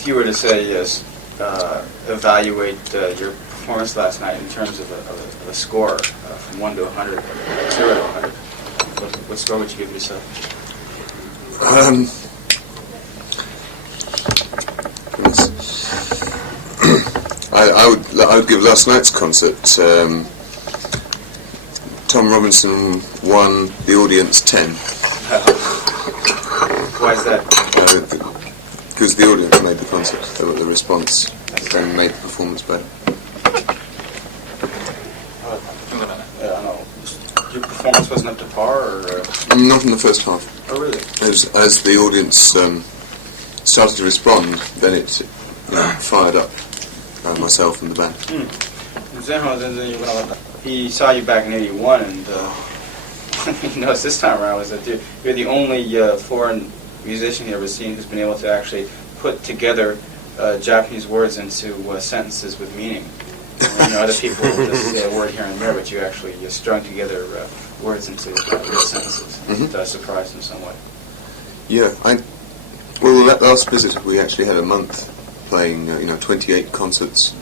If you were to say, yes, evaluate your performance last night in terms of a score from 1 to 100, 0 to 100, what score would you give yourself? I would give last night's concert. Tom Robinson won the audience 10. Why is that? Because the audience made the concert. The response then made the performance better. Your performance wasn't up to par, or? Not in the first half. Oh, really? As the audience started to respond, then it fired up myself and the band. He saw you back in '81, and one thing he noticed this time around was that you're the only foreign musician he ever seen who's been able to actually put together Japanese words into sentences with meaning. And, other people will just say a word here and there, but you strung together words into real sentences. Mm-hmm. It surprised him somewhat. Yeah, well, that last visit we actually had a month playing, 28 concerts,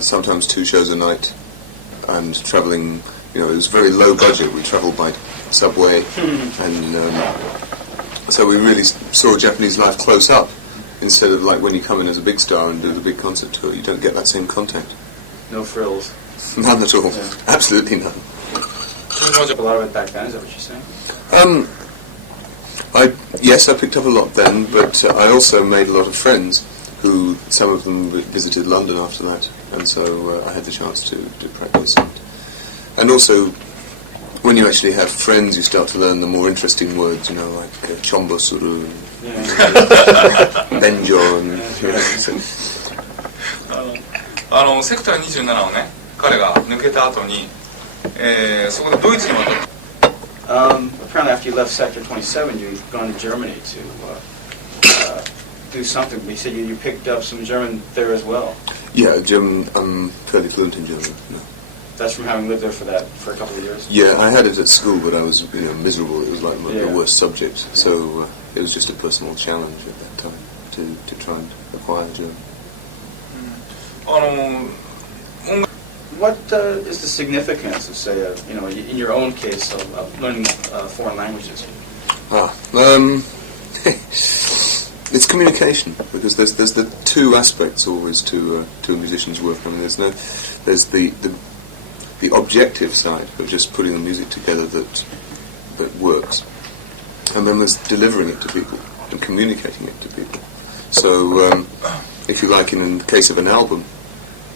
sometimes 2 shows a night, and travelling. It was very low budget. We travelled by subway, and so we really saw Japanese life close up. Instead of like when you come in as a big star and do the big concert tour, you don't get that same contact. No frills. None at all. Yeah. Absolutely none. You picked up a lot of it back then, is that what you're saying? Yes, I picked up a lot then, but I also made a lot of friends who, some of them visited London after that, and so I had the chance to practice. And also, when you actually have friends, you start to learn the more interesting words, like chombosuru, benjo, and セクター27をね、彼が抜けた後に、そこでドイツに渡って。Apparently after you left Sector 27, you've gone to Germany to do something. He said you picked up some German there as well. Yeah, German. I'm fairly fluent in German. No. That's from having lived there for a couple of years? Yeah, I had it at school, but I was miserable. It was like the worst subject. So it was just a personal challenge at that time to try and acquire German. What is the significance of, say, in your own case, of learning foreign languages? It's communication, because there's the 2 aspects always to a musician's work. I mean, there's the objective side of just putting the music together that works, and then there's delivering it to people and communicating it to people. So, if you like, in the case of an album,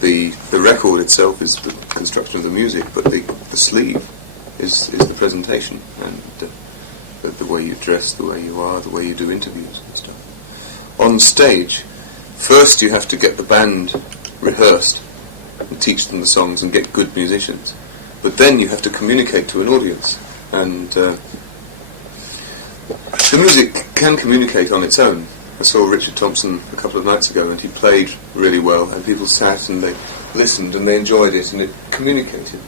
the record itself is the construction of the music, but the sleeve is the presentation and the way you dress, the way you are, the way you do interviews and stuff. On stage, first you have to get the band rehearsed and teach them the songs and get good musicians. But then you have to communicate to an audience, and the music can communicate on its own. I saw Richard Thompson a couple of nights ago, and he played really well, and people sat and they listened and they enjoyed it, and it communicated.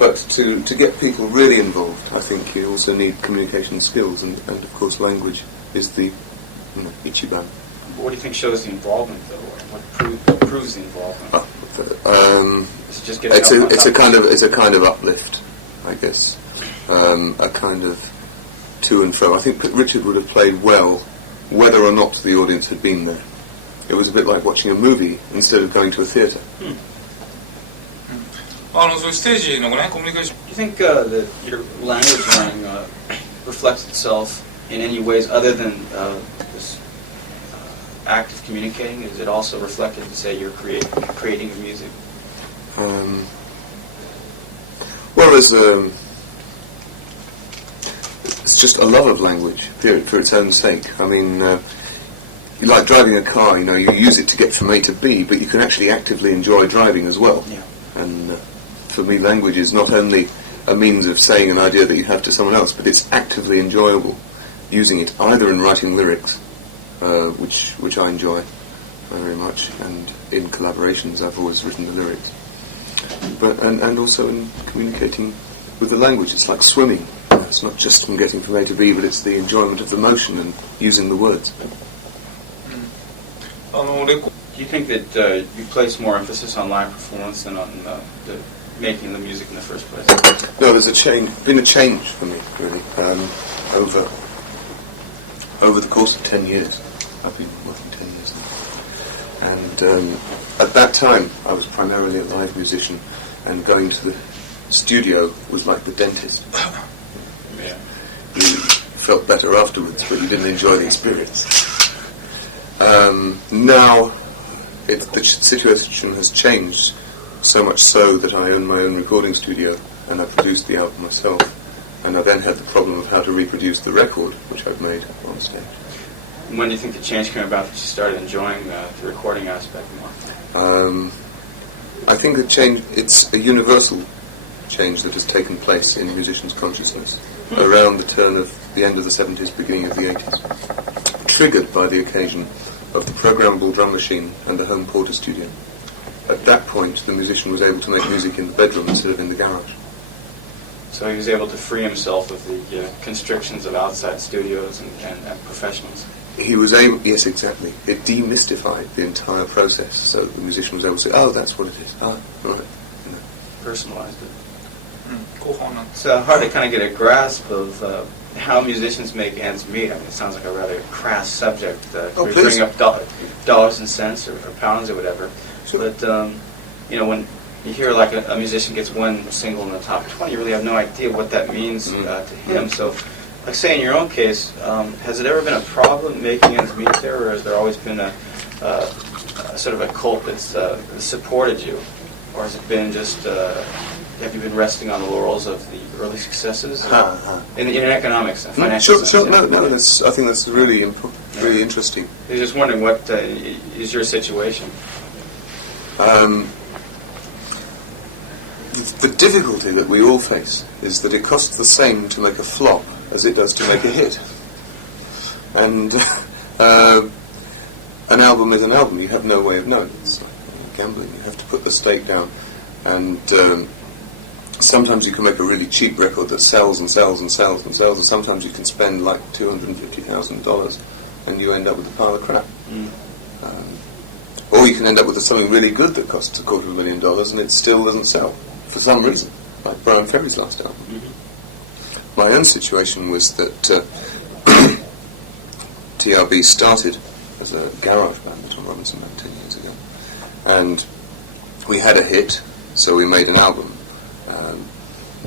But to get people really involved, I think you also need communication skills, and of course language is the ichiban. What do you think shows the involvement, though? What proves the involvement? It's a kind of uplift, I guess. A kind of to and fro. I think Richard would have played well whether or not the audience had been there. It was a bit like watching a movie instead of going to a theatre. Do you think that your language learning reflects itself in any ways other than this act of communicating? Is it also reflected to say you're creating the music? Well, it's just a love of language for its own sake. I mean, you like driving a car, you use it to get from A to B, but you can actually actively enjoy driving as well. Yeah. And for me, language is not only a means of saying an idea that you have to someone else, but it's actively enjoyable, using it either in writing lyrics, which I enjoy very much, and in collaborations I've always written the lyrics, but and also in communicating with the language. It's like swimming. It's not just from getting from A to B, but it's the enjoyment of the motion and using the words. レコ Do you think that you place more emphasis on live performance than on the making the music in the first place? No, there's been a change for me, really, over the course of 10 years. I've been working 10 years now. And at that time, I was primarily a live musician, and going to the studio was like the dentist. Yeah. You felt better afterwards, but you didn't enjoy the experience. Now, the situation has changed so much so that I own my own recording studio, and I produced the album myself. And I then had the problem of how to reproduce the record, which I've made on stage. When do you think the change came about that you started enjoying the recording aspect more? I think it's a universal change that has taken place in musicians' consciousness around the end of the 70s, beginning of the 80s, triggered by the occasion of the programmable drum machine and the home porter studio. At that point, the musician was able to make music in the bedroom instead of in the garage. So he was able to free himself of the constrictions of outside studios and professionals. He was able, yes, exactly. It demystified the entire process, so the musician was able to say, "Oh, that's what it is. Ah, right." You know. Personalized it. 後半なんです It's hard to kind of get a grasp of how musicians make ends meet. I mean, it sounds like a rather crass subject. Oh, We please. bring up dollars and cents or pounds or whatever. Sure. But, when you hear like a musician gets one single in the top 20, you really have no idea what that means to him. So, like say in your own case, has it ever been a problem making ends meet there, or has there always been a sort of a cult that's supported you? Or has it been just, have you been resting on the laurels of the early successes? In an economic sense, financial sense? Sure. No. I think that's really interesting. I was just wondering, what is your situation? The difficulty that we all face is that it costs the same to make a flop as it does to make a hit. And an album is an album. You have no way of knowing. It's like gambling. You have to put the stake down. And sometimes you can make a really cheap record that sells and sells and sells and sells, and sometimes you can spend like $250,000 and you end up with a pile of crap. Or you can end up with something really good that costs $250,000 and it still doesn't sell for some reason, like Brian Ferry's last album. My own situation was that TRB started as a garage band, Tom Robinson band 10 years ago, and we had a hit, so we made an album.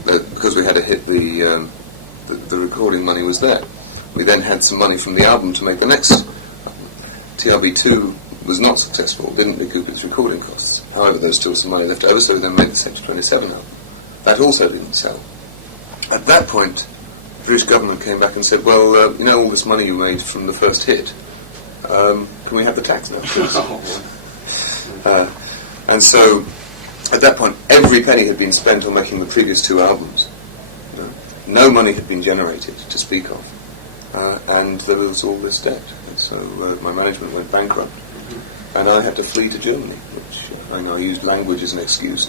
Because we had a hit, the recording money was there. We then had some money from the album to make the next album. TRB2 was not successful, didn't recoup its recording costs. However, there was still some money left over, so we then made the Sector 27 album. That also didn't sell. At that point, the British government came back and said, well, all this money you made from the first hit, can we have the tax now, please? And so, at that point, every penny had been spent on making the previous two albums. No money had been generated to speak of. And there was all this debt. And so my management went bankrupt. And I had to flee to Germany, which I used language as an excuse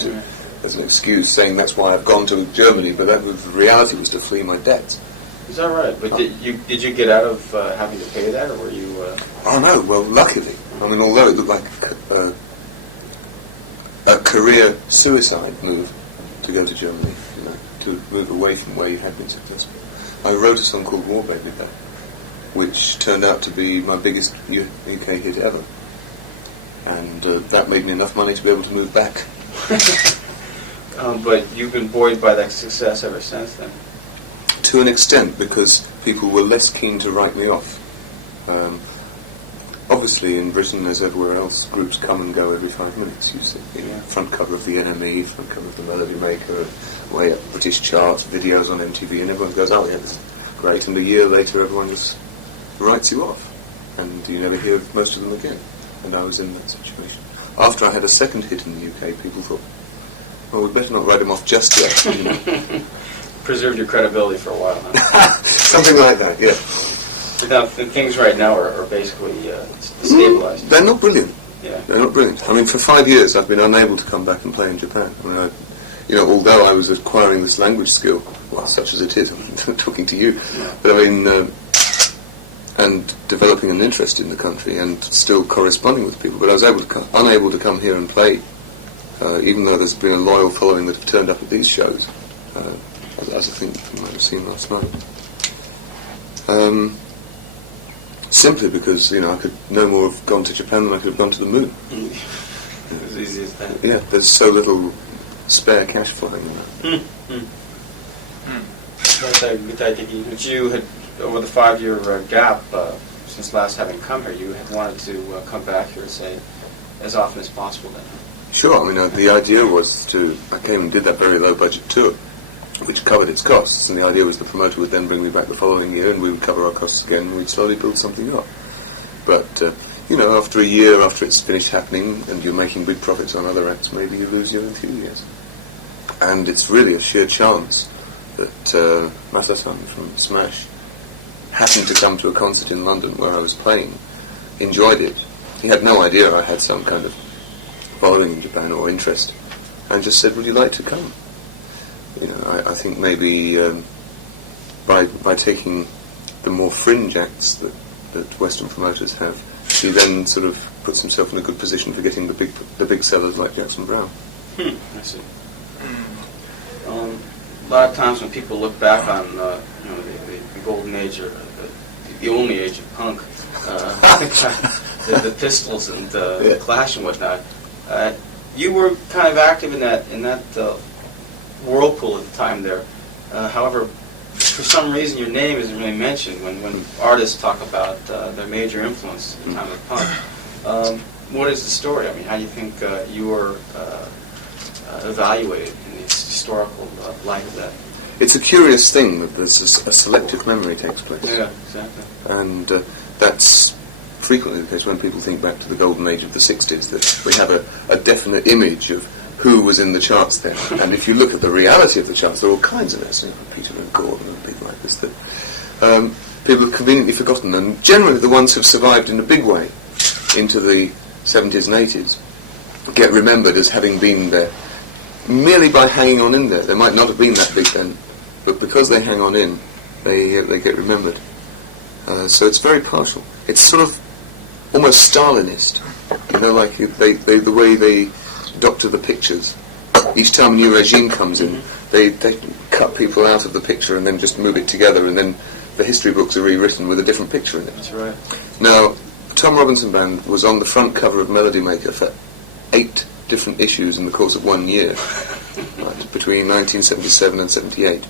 saying that's why I've gone to Germany, but the reality was to flee my debts. Is that right? But did you get out of having to pay that, or were you... Oh no, well luckily. I mean, although it looked like a career suicide move to go to Germany, to move away from where you had been successful, I wrote a song called War Baby there, which turned out to be my biggest UK hit ever. And that made me enough money to be able to move back. But you've been buoyed by that success ever since then? To an extent, because people were less keen to write me off. Obviously, in Britain, as everywhere else, groups come and go every 5 minutes. You see, front cover of the NME, front cover of the Melody Maker, way up British charts, videos on MTV, and everyone goes, "Oh yeah, this is great." And a year later, everyone just writes you off, and you never hear of most of them again. And I was in that situation. After I had a second hit in the UK, people thought, well, we'd better not write him off just yet. Preserved your credibility for a while, huh? Something like that, yeah. Now, things right now are basically stabilized. They're not brilliant. Yeah. They're not brilliant. I mean, for 5 years I've been unable to come back and play in Japan. I mean, although I was acquiring this language skill, well, such as it is, I'm talking to you, but I mean, and developing an interest in the country and still corresponding with people. But I was unable to come here and play, even though there's been a loyal following that have turned up at these shows, as I think you might have seen last night. Simply because, I could no more have gone to Japan than I could have gone to the moon. As easy as that. Yeah, there's so little spare cash flying in that. But you had, over the 5-year gap since last having come here, you had wanted to come back here, say, as often as possible then. Sure, the idea was I came and did that very low budget tour, which covered its costs, and the idea was the promoter would then bring me back the following year and we would cover our costs again and we'd slowly build something up. But, after a year, after it's finished happening and you're making big profits on other acts, maybe you lose your enthusiasm. And it's really a sheer chance that Masa-san from Smash happened to come to a concert in London where I was playing, enjoyed it. He had no idea I had some kind of following in Japan or interest, and just said, would you like to come? I think maybe by taking the more fringe acts that Western promoters have, he then sort of puts himself in a good position for getting the big sellers like Jackson Browne. I see. A lot of times when people look back on the golden age or the only age of punk, the Pistols and the Clash and whatnot, you were kind of active in that whirlpool at the time there. However, for some reason your name isn't really mentioned when artists talk about their major influence at the time of punk. What is the story? How do you think you were evaluated in the historical light of that? It's a curious thing that there's a selective memory takes place. Yeah, exactly. And that's frequently the case when people think back to the golden age of the 60s, that we have a definite image of who was in the charts then. And if you look at the reality of the charts, there are all kinds of us, Peter and Gordon and people like this, that people have conveniently forgotten. And generally the ones who have survived in a big way into the 70s and 80s get remembered as having been there merely by hanging on in there. They might not have been that big then, but because they hang on in, they get remembered. So it's very partial. It's sort of almost Stalinist, like the way they doctor the pictures. Each time a new regime comes in, they cut people out of the picture and then just move it together, and then the history books are rewritten with a different picture in it. That's right. Now, Tom Robinson Band was on the front cover of Melody Maker for 8 different issues in the course of 1 year, right, between 1977 and 78.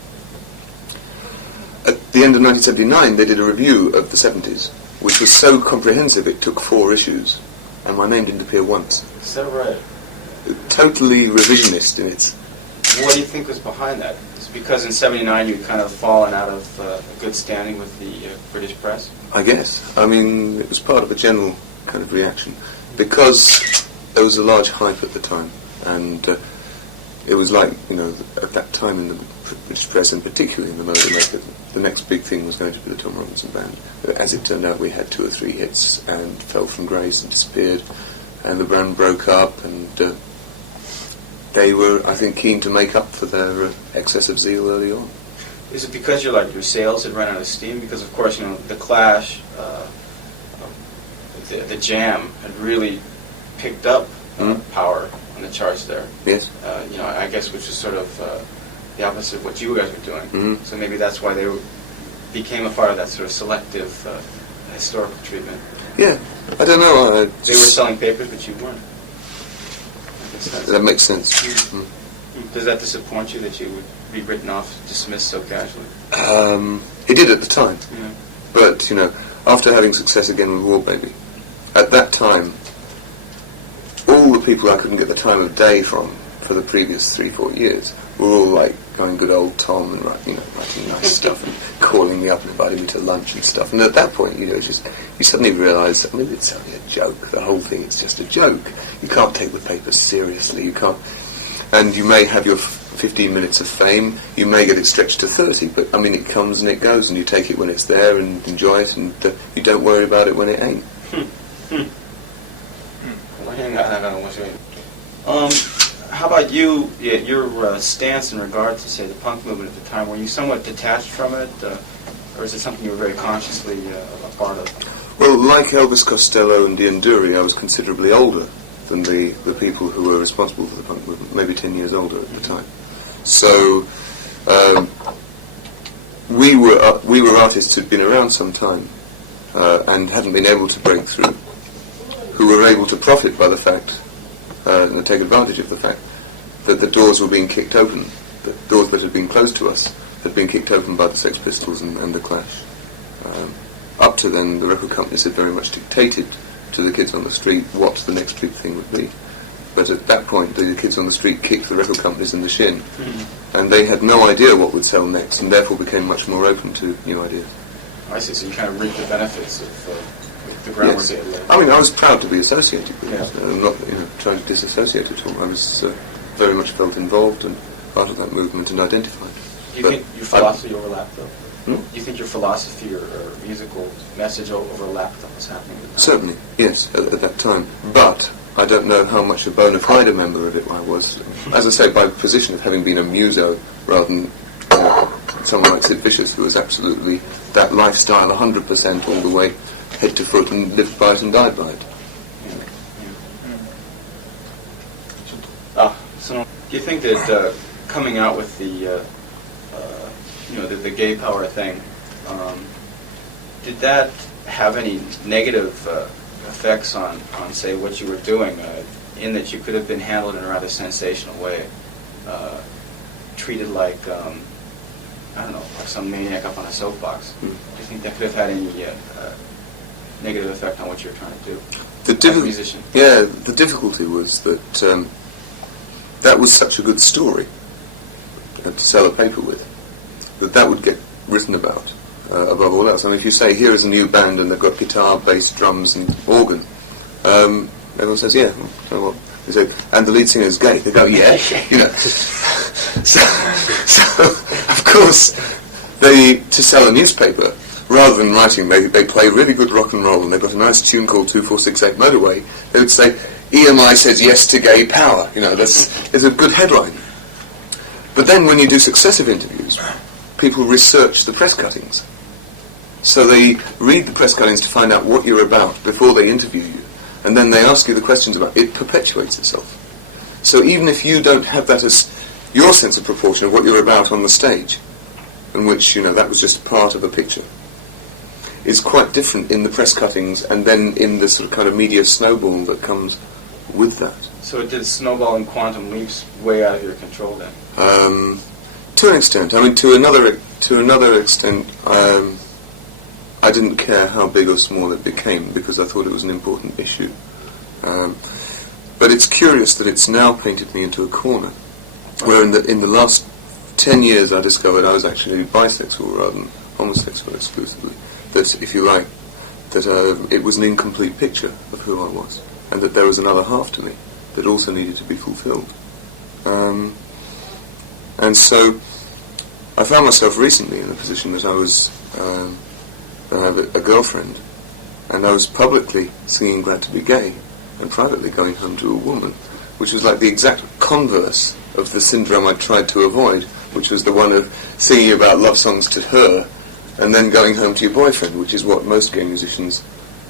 At the end of 1979, they did a review of the 70s, which was so comprehensive it took 4 issues, and my name didn't appear once. Is that right? Totally revisionist in its... What do you think was behind that? Is it because in '79 you'd kind of fallen out of a good standing with the British press? I guess. It was part of a general kind of reaction, because there was a large hype at the time, and it was like, at that time in the British press, and particularly in the Melody Maker, the next big thing was going to be the Tom Robinson Band. As it turned out, we had 2 or 3 hits and fell from grace and disappeared, and the band broke up, and they were, I think, keen to make up for their excess of zeal early on. Is it because your sales had run out of steam? Because of course, the Clash, the Jam had really picked up power on the charts there. Yes. I guess which is sort of the opposite of what you guys were doing. Mm-hmm. So maybe that's why they became a part of that sort of selective historical treatment. Yeah, I don't know. They were selling papers, but you weren't. That makes sense. Does that disappoint you that you would be written off, dismissed so casually? It did at the time. Yeah. But, after having success again with War Baby, at that time, all the people I couldn't get the time of day from for the previous 3-4 years were all like going good old Tom and writing nice stuff and calling me up and inviting me to lunch and stuff. And at that point, you suddenly realise, maybe it's only a joke. The whole thing is just a joke. You can't take the paper seriously. You can't, and you may have your 15 minutes of fame. You may get it stretched to 30, but it comes and it goes, and you take it when it's there and enjoy it, and you don't worry about it when it ain't. How about you? Your stance in regard to, say, the punk movement at the time? Were you somewhat detached from it? or is it something you were very consciously a part of? Well, like Elvis Costello and Ian Dury, I was considerably older than the people who were responsible for the punk movement, maybe 10 years older at the time. So we were artists who'd been around some time and hadn't been able to break through, who were able to profit by the fact and take advantage of the fact that the doors were being kicked open, the doors that had been closed to us had been kicked open by the Sex Pistols and the Clash. Up to then, the record companies had very much dictated to the kids on the street what the next big thing would be. But at that point, the kids on the street kicked the record companies in the shin, and they had no idea what would sell next, and therefore became much more open to new ideas. I see, so you kind of reap the benefits of the groundwork they had laid. I mean, I was proud to be associated with it. Yeah. I'm not trying to disassociate at all. I was very much felt involved and part of that movement and identified. Do you think your philosophy overlapped, though? Hmm? Do you think your philosophy or musical message overlapped with what was happening at the time? Certainly, yes, at that time. But I don't know how much a bona fide member of it I was. As I say, by position of having been a muso rather than someone like Sid Vicious, who was absolutely that lifestyle 100% all the way, head to foot, and lived by it and died by it. So do you think that coming out with the gay power thing, did that have any negative effects on say what you were doing, in that you could have been handled in a rather sensational way, treated like I don't know, like some maniac up on a soapbox? Do you think that could have had any negative effect on what you were trying to do as a musician? Yeah, the difficulty was that that was such a good story to sell a paper with, that would get written about above all else. I mean, if you say, here is a new band and they've got guitar, bass, drums and organ, everyone says, yeah, so what? They say, and the lead singer is gay. They go, yeah, So, of course, to sell a newspaper, rather than writing, they play really good rock and roll, and they've got a nice tune called 2468 Motorway. They would say, EMI says yes to gay power. It's a good headline. But then when you do successive interviews, people research the press cuttings. So they read the press cuttings to find out what you're about before they interview you, and then they ask you the questions about it. It perpetuates itself. So even if you don't have that as your sense of proportion of what you're about on the stage, in which, that was just part of a picture, is quite different in the press cuttings and then in the sort of kind of media snowball that comes with that. So it did snowball in quantum leaps way out of your control then? To an extent. I mean, to another extent, I didn't care how big or small it became because I thought it was an important issue. But it's curious that it's now painted me into a corner, where in the last 10 years I discovered I was actually bisexual rather than homosexual exclusively. That, if you like, that it was an incomplete picture of who I was, and that there was another half to me that also needed to be fulfilled. And so I found myself recently in the position that I have a girlfriend, and I was publicly singing Glad to Be Gay and privately going home to a woman, which was like the exact converse of the syndrome I tried to avoid, which was the one of singing about love songs to her and then going home to your boyfriend, which is what most gay musicians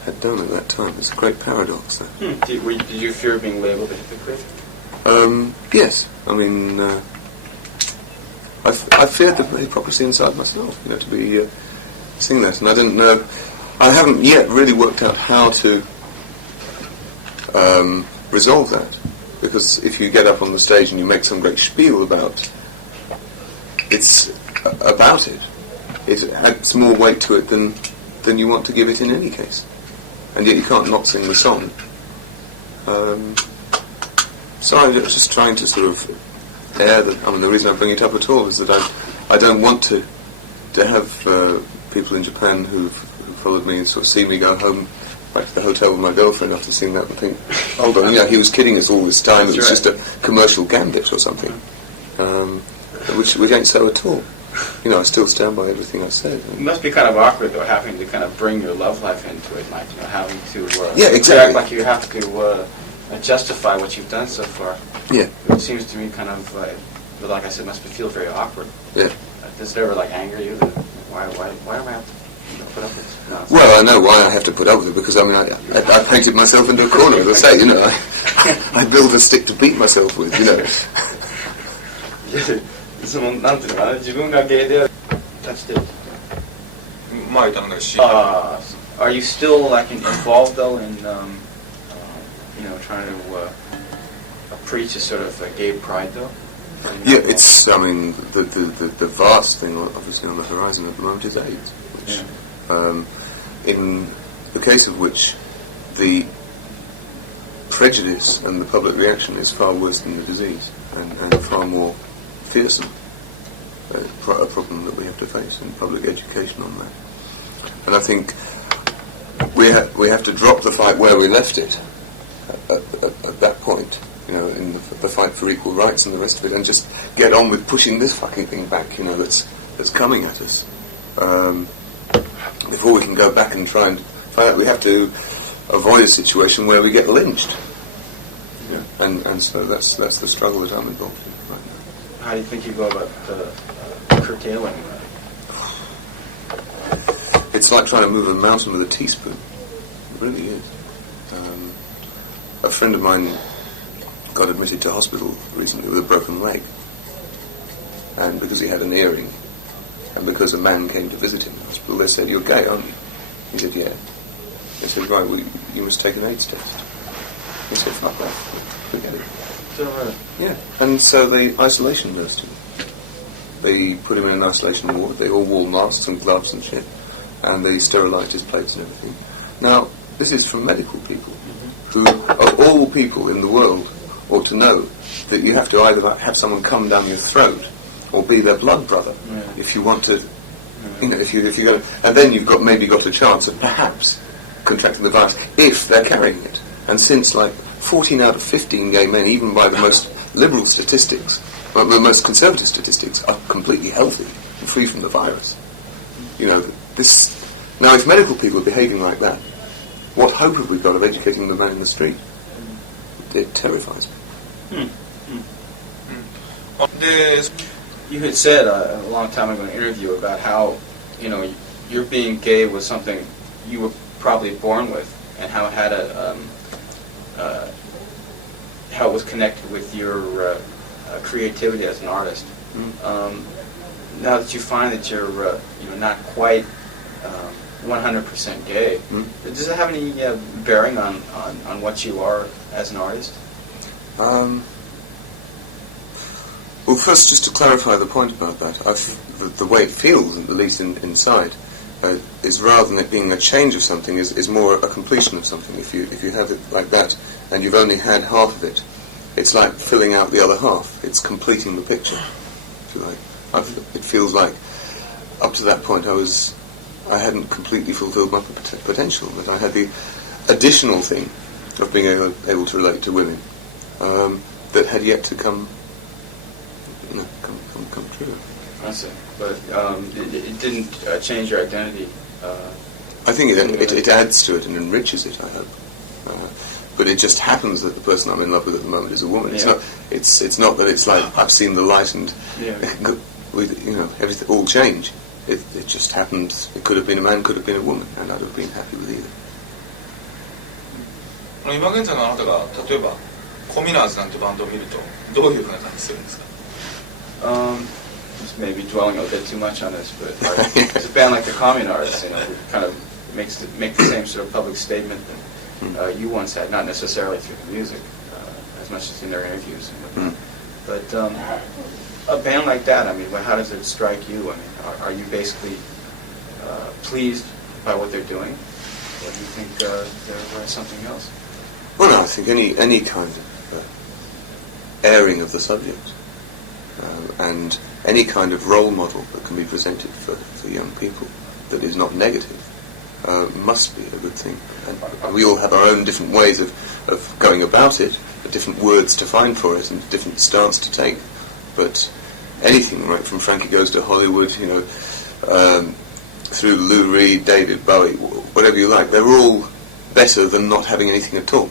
had done at that time. It's a great paradox there. Did you fear being labelled a hypocrite? Yes. I mean, I feared the hypocrisy inside myself, to be sing that, and I didn't know. I haven't yet really worked out how to resolve that, because if you get up on the stage and you make some great spiel about it, it adds more weight to it than you want to give it in any case, and yet you can't not sing the song. So I was just trying to sort of air that. I mean, the reason I bring it up at all is that I don't want to have people in Japan who've followed me and sort of see me go home back to the hotel with my girlfriend after seeing that and think, hold on, he was kidding us all this time. It was just a commercial gambit or something, which ain't so at all. I still stand by everything I said. It must be kind of awkward, though, having to kind of bring your love life into it, Mike. Having to exactly. act like you have to justify what you've done so far. Yeah. It seems to me kind of, like I said, must feel very awkward. Yeah. Does it ever anger you? Why do I have to put up with this nonsense? Well, I know why I have to put up with it, because I painted myself into a corner, as I say, I built a stick to beat myself with, そのなんていうのかな、自分がゲイである立ちてる。前言ったのがし、Are you still like involved though in trying to preach a sort of gay pride though? Yeah, it's, I mean, the vast thing obviously on the horizon at the moment is AIDS, which, in the case of which the prejudice and the public reaction is far worse than the disease, and far more fearsome. A problem that we have to face in public education on that. And I think we have to drop the fight where we left it at that point, in the fight for equal rights and the rest of it, and just get on with pushing this fucking thing back, that's coming at us. Before we can go back and try and find out, we have to avoid a situation where we get lynched. And so that's the struggle that I'm involved in right now. How do you think you go about curtailing that? It's like trying to move a mountain with a teaspoon. It really is. A friend of mine got admitted to hospital recently with a broken leg, and because he had an earring, and because a man came to visit him in the hospital, they said, "You're gay, aren't you?" He said, "Yeah." They said, "Right, well, you must take an AIDS test." He said, "Fuck that, forget it." Yeah, and so they isolation nursed him. They put him in an isolation ward. They all wore masks and gloves and shit, and they sterilised his plates and everything. Now, this is from medical people, who, of all people in the world, ought to know that you have to either have someone come down your throat or be their blood brother if you want to, if you go, and then you've maybe got a chance of perhaps contracting the virus if they're carrying it. And since 14 out of 15 gay men, even by the most liberal statistics, well, the most conservative statistics, are completely healthy and free from the virus. This. Now, if medical people are behaving like that, what hope have we got of educating the man in the street? It terrifies me. You had said a long time ago in an interview about how, your being gay was something you were probably born with, and how it had how it was connected with your creativity as an artist. Now that you find that you're not quite 100% gay, does it have any bearing on what you are as an artist? Well, first, just to clarify the point about that, the way it feels, at least inside, is rather than it being a change of something, is more a completion of something. If you have it like that, and you've only had half of it, it's like filling out the other half. It's completing the picture, if you like. It feels like, up to that point, I hadn't completely fulfilled my potential, but I had the additional thing of being able to relate to women that had yet to come true. I see. But it didn't change your identity? I think it adds to it and enriches it, I hope. But it just happens that the person I'm in love with at the moment is a woman. Yeah. It's not that it's like I've seen the light and everything all change. It just happened. It could have been a man, could have been a woman, and I'd have been happy with either. 今現在のあなたが例えばコミナーズなんてバンドを見るとどういうふうな感じするんですか? Just maybe dwelling a bit too much on this, but it's a band like the Communards, who kind of make the same sort of public statement that you once had, not necessarily through the music, as much as in their interviews and whatnot. But a band like that, I mean, how does it strike you? I mean, are you basically pleased by what they're doing, or do you think they're something else? Well, no, I think any kind of airing of the subject and any kind of role model that can be presented for young people that is not negative must be a good thing. And we all have our own different ways of going about it, different words to find for it, and different stance to take. But anything, right from Frankie Goes to Hollywood, through Lou Reed, David Bowie, whatever you like, they're all better than not having anything at all.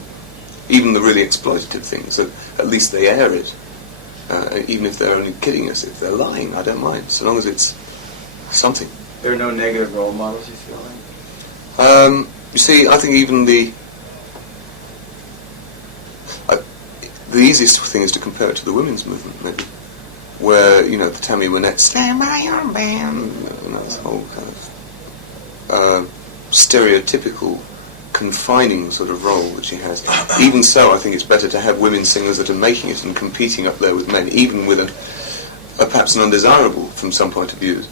Even the really exploitative things, at least they air it. Even if they're only kidding us, if they're lying, I don't mind, so long as it's something. There are no negative role models, you feel like? You see, I think even the easiest thing is to compare it to the women's movement, maybe, where, you know, the Tammy Wynette "Stand by your man," you know, this whole kind of stereotypical, confining sort of role that she has. Even so, I think it's better to have women singers that are making it and competing up there with men, even with a perhaps an undesirable, from some points of view,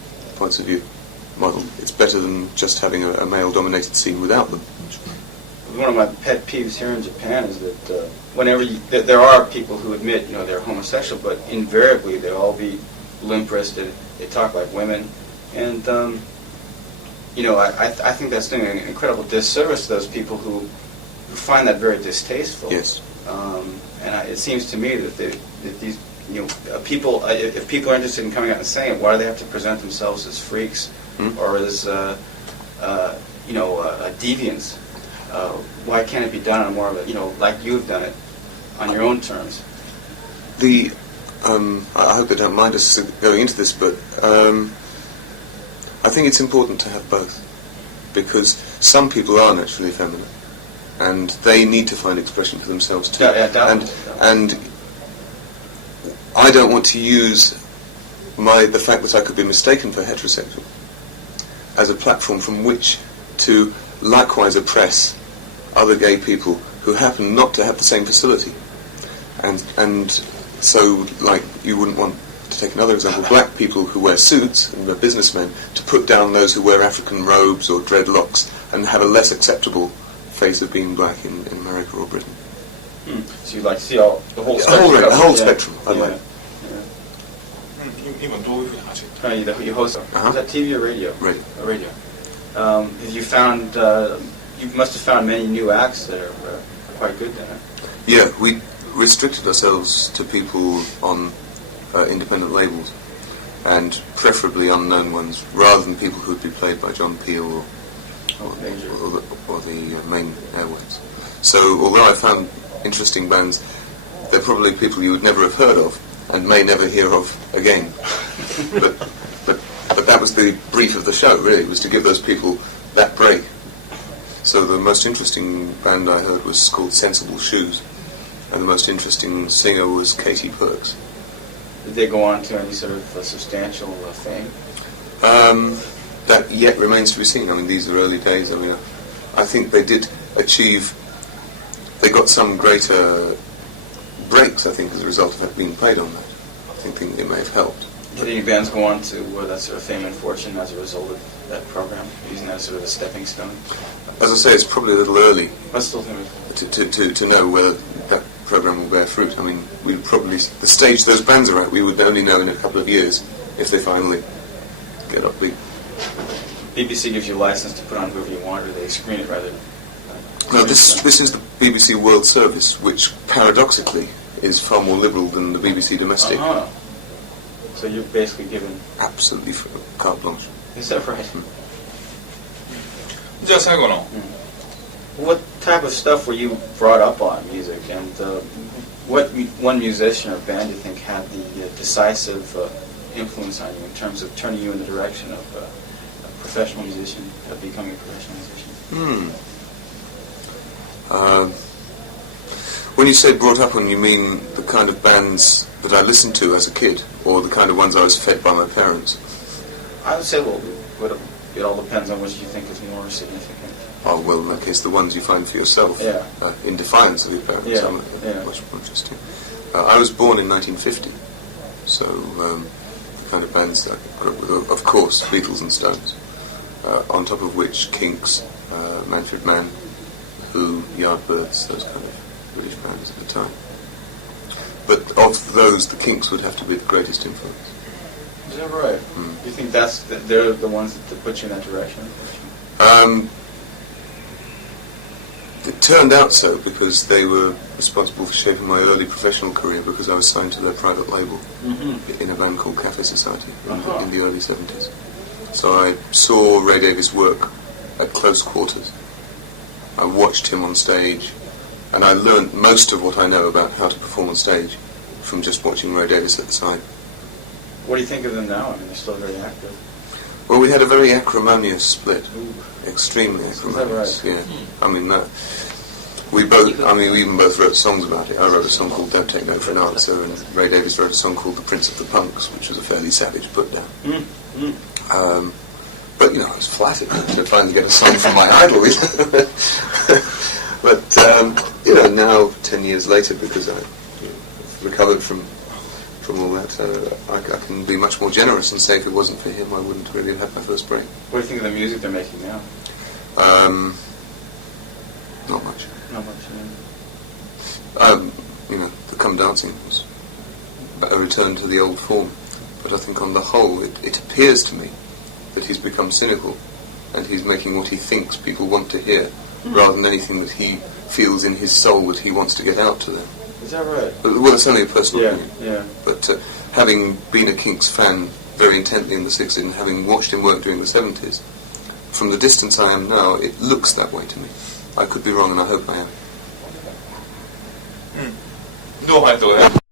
model. It's better than just having a male-dominated scene without them. One of my pet peeves here in Japan is that whenever there are people who admit, you know, they're homosexual, but invariably they'll all be limp-wristed. They talk like women, and you know, I think that's doing an incredible disservice to those people who find that very distasteful. Yes. And it seems to me that these, you know, people, if people are interested in coming out and saying it, why do they have to present themselves as freaks or as you know, deviants? Why can't it be done on more of a, you know, like you've done it, on your own terms? I hope they don't mind us going into this, but I think it's important to have both, because some people are naturally feminine, and they need to find expression for themselves too. And I don't want to use the fact that I could be mistaken for heterosexual as a platform from which to likewise oppress other gay people who happen not to have the same facility. And so, like, you wouldn't want to take another example, black people who wear suits and are businessmen, to put down those who wear African robes or dreadlocks and have a less acceptable face of being black in America or Britain. So you'd like to see the whole spectrum? The whole spectrum, I'd like. 今どういうふうに走ってる You host, is that TV or radio? Radio. Radio. Have you found, you must have found many new acts that are quite good then, huh? Yeah, we restricted ourselves to people on independent labels, and preferably unknown ones, rather than people who'd be played by John Peel or the main airwaves. So, although I found interesting bands, they're probably people you would never have heard of and may never hear of again. but that was the brief of the show, really, was to give those people that break. So the most interesting band I heard was called Sensible Shoes, and the most interesting singer was Katie Perks. Did they go on to any sort of substantial fame? That yet remains to be seen. I mean, these are early days. I mean, I think they did achieve, they got some greater breaks, I think, as a result of it being played on that. I think it may have helped. Did any bands go on to that sort of fame and fortune as a result of that program, using that sort of a stepping stone? As I say, it's probably a little early I still think to know whether that program will bear fruit. I mean, we'd probably, the stage those bands are at, we would only know in a couple of years if they finally get upbeat. BBC gives you a license to put on whoever you want, or they screen it rather. No, this is the BBC World Service, which paradoxically is far more liberal than the BBC domestic. So you're basically given absolutely carte blanche. Is that right? じゃあ最後の What type of stuff were you brought up on music, and what one musician or band do you think had the decisive influence on you in terms of turning you in the direction of a professional musician, of becoming a professional musician? When you say brought up on, you mean the kind of bands that I listened to as a kid, or the kind of ones I was fed by my parents? I would say, well, it all depends on which you think is more significant. Oh, well, in that case, the ones you find for yourself, in defiance of your parents, are much more interesting. I was born in 1950, so the kind of bands that I grew up with, of course, Beatles and Stones, on top of which Kinks, Manfred Mann, Who, Yardbirds, those kind of British bands at the time. But of those, the Kinks would have to be the greatest influence. Is that right? You think they're the ones that put you in that direction? It turned out so because they were responsible for shaping my early professional career, because I was signed to their private label in a band called Cafe Society in the early 70s. So I saw Ray Davies work at close quarters. I watched him on stage, and I learned most of what I know about how to perform on stage from just watching Ray Davies at the side. What do you think of them now? I mean, they're still very active. Well, we had a very acrimonious split. Ooh. Extremely acrimonious. right? Yeah. I mean, we even both wrote songs about it. I wrote a song called Don't Take No for an Answer, and Ray Davies wrote a song called The Prince of the Punks, which was a fairly savage put-down. But, I was flattered to finally get a song from my idol. But, now, 10 years later, because I've recovered from all that, I can be much more generous and say if it wasn't for him, I wouldn't really have had my first break. What do you think of the music they're making now? Not much. Not much. The Come Dancing was a return to the old form. But I think on the whole, it appears to me that he's become cynical, and he's making what he thinks people want to hear, rather than anything that he feels in his soul that he wants to get out to them. Is that right? Well, it's only a personal opinion. Yeah. But having been a Kinks fan very intently in the 60s and having watched him work during the 70s, from the distance I am now, it looks that way to me. I could be wrong, and I hope I am. どうもありがとうございます。